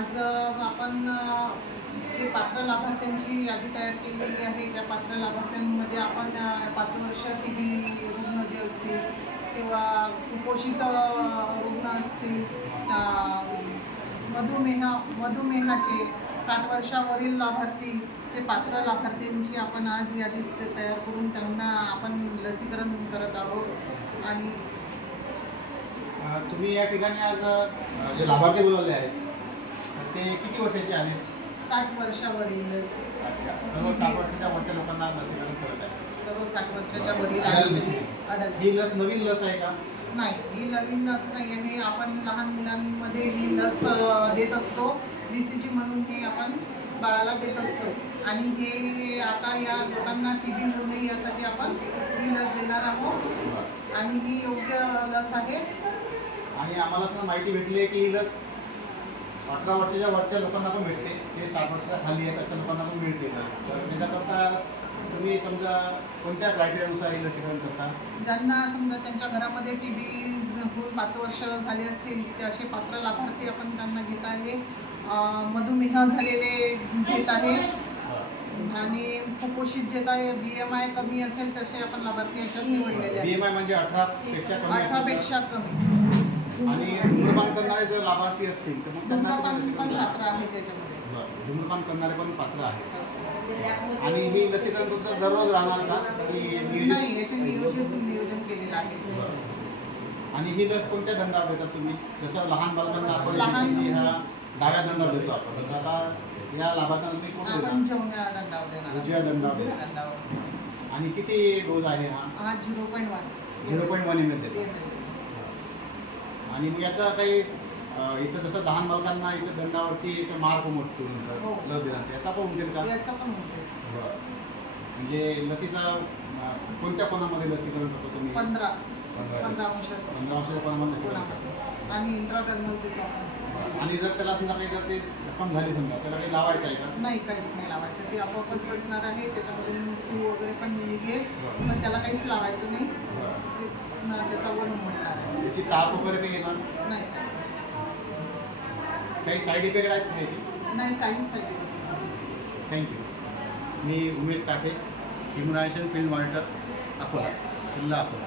आज आपण जे पात्र लाभार्थ्यांची यादी तयार केलेली आहे त्या पात्र लाभार्थ्यांमध्ये आपण पाच वर्ष टी बी रुग्ण जे असतील किंवा कुपोषित रुग्ण असतील मधुमेह मधुमेहाचे साठ वर्षावरील लाभार्थी जे पात्र लाभार्थ्यांची आपण आज यादी तयार करून त्यांना आपण लसीकरण करत आहोत. आणि तुम्ही या ठिकाणी आज जे लाभार्थी बोलवले आहेत ते किती वर्षाचे आहेत? साठ वर्षावरील. अच्छा. सर्व साठ वर्षाच्या वरच्या लोकांना लसीकरण करत आहे. सर्व साठ वर्षाच्या वरील BCG. अडल्ट. ही लस नवीन लस आहे का? नाही ही नवीन लस नाही आपण लहान मुलांमध्ये ही लस अ, देत असतो. बी सी जी म्हणून हे आपण बाळाला देत असतो. आणि हे आता या लोकांना टी बी होऊ नये यासाठी आपण ही लस देणार आहोत. आणि ही योग्य लस आहे. आणि आम्हाला माहिती भेटली आहे की ही लस अठरा वर्षाच्या वरच्या लोकांना पण भेटते ते साठ वर्षाच्या खाली आहेत अशा लोकांना पण मिळते लस तर त्याच्याकरता तुम्ही समजा कोणत्या क्रायटेरियानुसार ही लसीकरण करता? ज्यांना समजा त्यांच्या घरामध्ये टी बी होऊन पाच वर्ष झाले असतील ते असे पात्र लाभार्थी आपण त्यांना घेत आहे. मधुमेह झालेले घेत आहे. आणि कुपोषित जे काय बी एम आय कमी असेल तसे आपण लाभार्थी याच्यात निवडलेले बी आहेत एम आय म्हणजे अठरा पेक्षा कमी. अठरापेक्षा कमी. आणि धूम्रपान करणारे जर लाभार्थी असतील तर मग त्यांना धूम्रपान किती पण लसीकरण पात्र आहे त्याच्यामध्ये. बरं. धूम्रपान करणारे पण पात्र आहे आणि ही लसीकरण तुमचं दररोज राहणार का? की नियोजित नाही याचे नियोजन नियोजन केलेलं आहे. बरं. आणि ही लस कोणत्या दंडावर देतात तुम्ही? जसं लहान बालकांना आपण लहान- BCG ह्या डाव्या दंडावर देतो आपण तर आता या लाभार्थ्यांना तुम्ही आपण देता दंडावर देणार आहोत. उजव्या दंडावर. उजव्या दंडावर. आणि किती डोस आहे हा? हा zero point one. Zero point one M L देतो. आणि मग याचा काही इथं जसं लहान बालकांना इथं दंडावरती मार्क नंतर हो. लस देणार याचा पण उमटेल का याचा पण होतो बरं. म्हणजे लसीचा अं, कोणत्या कोणामध्ये लसीकरण करता तुम्ही? पंधरा. पंधरा पंधरा अंशाचं. पंधरा वर्षाच्या कोणामध्ये लसीकरण करता. आणि इंट्राटर्नल देतो आपण आणि जर त्याला समजा काही जर ते जखम झाली समजा. त्याला काही लावायचं आहे का? नाही काहीच नाही लावायचं. ते आपोआपच बसणार आहे. त्याच्यामधून फू वगैरे पण निघेल. पण त्याला काहीच लावायचं नाही. ते त्याचा वन उमटणार आहे. त्याची ताप वगैरे काही येणार? नाही. काही साईड इफेक्ट आहेत का याची नाही काहीच नाही. थँक्यू मी Umesh Tathe immunization field monitor Akola जिल्हा अकोला.